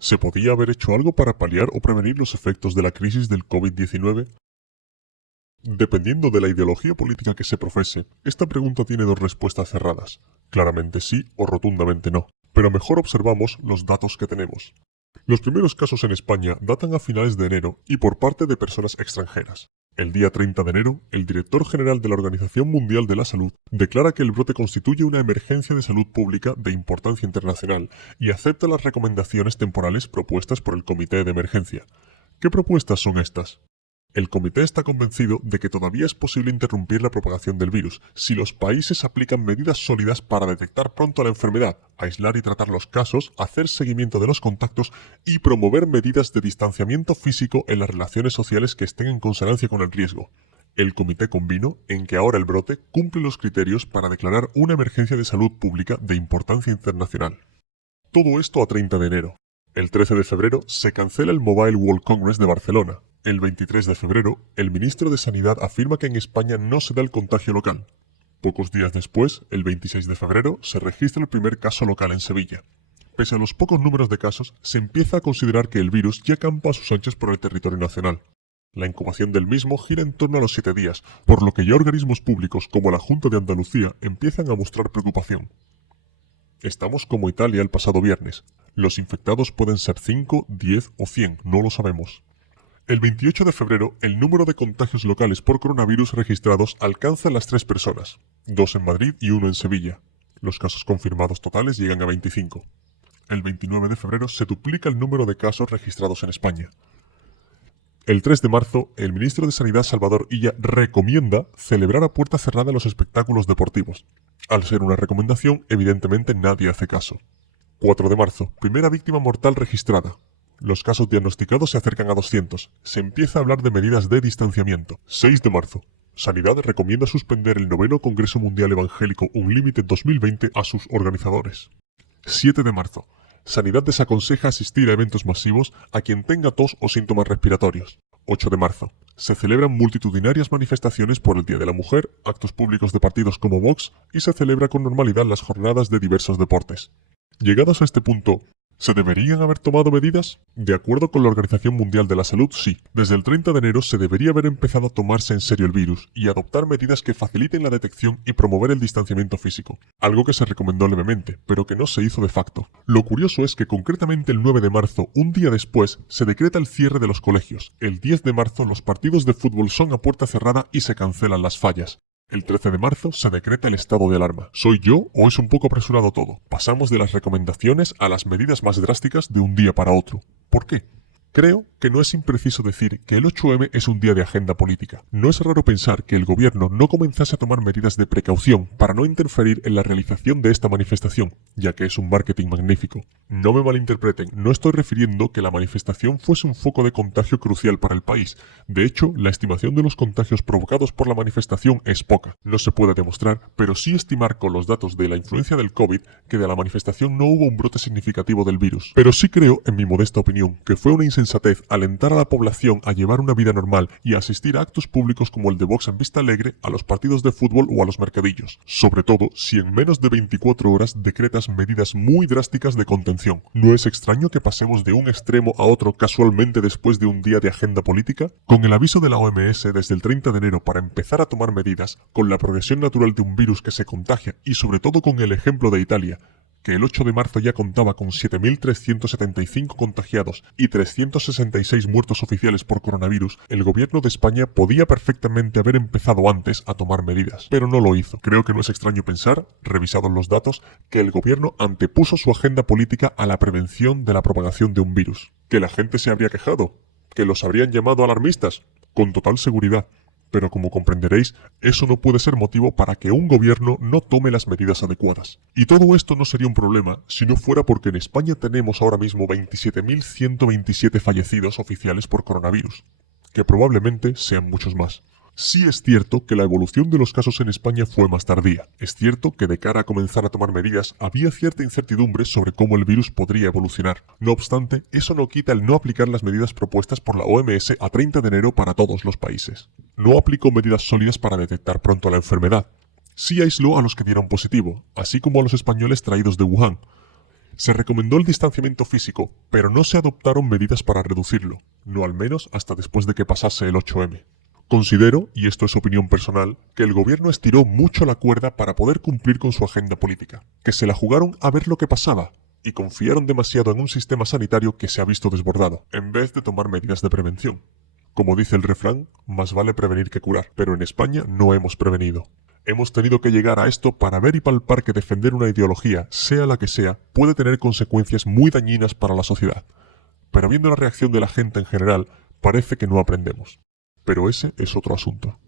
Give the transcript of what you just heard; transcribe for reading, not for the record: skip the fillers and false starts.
¿Se podía haber hecho algo para paliar o prevenir los efectos de la crisis del COVID-19? Dependiendo de la ideología política que se profese, esta pregunta tiene dos respuestas cerradas. Claramente sí o rotundamente no. Pero mejor observamos los datos que tenemos. Los primeros casos en España datan a finales de enero y por parte de personas extranjeras. El día 30 de enero, el director general de la Organización Mundial de la Salud declara que el brote constituye una emergencia de salud pública de importancia internacional y acepta las recomendaciones temporales propuestas por el Comité de Emergencia. ¿Qué propuestas son estas? El comité está convencido de que todavía es posible interrumpir la propagación del virus si los países aplican medidas sólidas para detectar pronto la enfermedad, aislar y tratar los casos, hacer seguimiento de los contactos y promover medidas de distanciamiento físico en las relaciones sociales que estén en consonancia con el riesgo. El comité convino en que ahora el brote cumple los criterios para declarar una emergencia de salud pública de importancia internacional. Todo esto a 30 de enero. El 13 de febrero se cancela el Mobile World Congress de Barcelona. El 23 de febrero, el ministro de Sanidad afirma que en España no se da el contagio local. Pocos días después, el 26 de febrero, se registra el primer caso local en Sevilla. Pese a los pocos números de casos, se empieza a considerar que el virus ya campa a sus anchas por el territorio nacional. La incubación del mismo gira en torno a los 7 días, por lo que ya organismos públicos como la Junta de Andalucía empiezan a mostrar preocupación. Estamos como Italia el pasado viernes. Los infectados pueden ser 5, 10 o 100, no lo sabemos. El 28 de febrero, el número de contagios locales por coronavirus registrados alcanza las 3 personas, 2 en Madrid y 1 en Sevilla. Los casos confirmados totales llegan a 25. El 29 de febrero se duplica el número de casos registrados en España. El 3 de marzo, el ministro de Sanidad Salvador Illa recomienda celebrar a puerta cerrada los espectáculos deportivos. Al ser una recomendación, evidentemente nadie hace caso. 4 de marzo, primera víctima mortal registrada. Los casos diagnosticados se acercan a 200. Se empieza a hablar de medidas de distanciamiento. 6 de marzo. Sanidad recomienda suspender el 9º Congreso Mundial Evangélico Unlimited 2020 a sus organizadores. 7 de marzo. Sanidad desaconseja asistir a eventos masivos a quien tenga tos o síntomas respiratorios. 8 de marzo. Se celebran multitudinarias manifestaciones por el Día de la Mujer, actos públicos de partidos como Vox y se celebra con normalidad las jornadas de diversos deportes. Llegados a este punto, ¿se deberían haber tomado medidas? De acuerdo con la Organización Mundial de la Salud, sí. Desde el 30 de enero se debería haber empezado a tomarse en serio el virus y adoptar medidas que faciliten la detección y promover el distanciamiento físico. Algo que se recomendó levemente, pero que no se hizo de facto. Lo curioso es que concretamente el 9 de marzo, un día después, se decreta el cierre de los colegios. El 10 de marzo los partidos de fútbol son a puerta cerrada y se cancelan las fallas. El 13 de marzo se decreta el estado de alarma. ¿Soy yo o es un poco apresurado todo? Pasamos de las recomendaciones a las medidas más drásticas de un día para otro. ¿Por qué? Creo que no es impreciso decir que el 8M es un día de agenda política. No es raro pensar que el gobierno no comenzase a tomar medidas de precaución para no interferir en la realización de esta manifestación, ya que es un marketing magnífico. No me malinterpreten, no estoy refiriendo que la manifestación fuese un foco de contagio crucial para el país. De hecho, la estimación de los contagios provocados por la manifestación es poca. No se puede demostrar, pero sí estimar con los datos de la influencia del COVID que de la manifestación no hubo un brote significativo del virus. Pero sí creo, en mi modesta opinión, que fue una insensatez alentar a la población a llevar una vida normal y a asistir a actos públicos como el de Vox en Vista Alegre, a los partidos de fútbol o a los mercadillos. Sobre todo si en menos de 24 horas decretas medidas muy drásticas de contención. ¿No es extraño que pasemos de un extremo a otro casualmente después de un día de agenda política? Con el aviso de la OMS desde el 30 de enero para empezar a tomar medidas, con la progresión natural de un virus que se contagia y sobre todo con el ejemplo de Italia, que el 8 de marzo ya contaba con 7.375 contagiados y 366 muertos oficiales por coronavirus, el gobierno de España podía perfectamente haber empezado antes a tomar medidas, pero no lo hizo. Creo que no es extraño pensar, revisados los datos, que el gobierno antepuso su agenda política a la prevención de la propagación de un virus. ¿Que la gente se habría quejado? ¿Que los habrían llamado alarmistas? Con total seguridad. Pero como comprenderéis, eso no puede ser motivo para que un gobierno no tome las medidas adecuadas. Y todo esto no sería un problema si no fuera porque en España tenemos ahora mismo 27.127 fallecidos oficiales por coronavirus, que probablemente sean muchos más. Sí es cierto que la evolución de los casos en España fue más tardía. Es cierto que de cara a comenzar a tomar medidas había cierta incertidumbre sobre cómo el virus podría evolucionar. No obstante, eso no quita el no aplicar las medidas propuestas por la OMS a 30 de enero para todos los países. No aplicó medidas sólidas para detectar pronto la enfermedad. Sí aisló a los que dieron positivo, así como a los españoles traídos de Wuhan. Se recomendó el distanciamiento físico, pero no se adoptaron medidas para reducirlo, no al menos hasta después de que pasase el 8M. Considero, y esto es opinión personal, que el gobierno estiró mucho la cuerda para poder cumplir con su agenda política, que se la jugaron a ver lo que pasaba, y confiaron demasiado en un sistema sanitario que se ha visto desbordado, en vez de tomar medidas de prevención. Como dice el refrán, más vale prevenir que curar, pero en España no hemos prevenido. Hemos tenido que llegar a esto para ver y palpar que defender una ideología, sea la que sea, puede tener consecuencias muy dañinas para la sociedad. Pero viendo la reacción de la gente en general, parece que no aprendemos. Pero ese es otro asunto.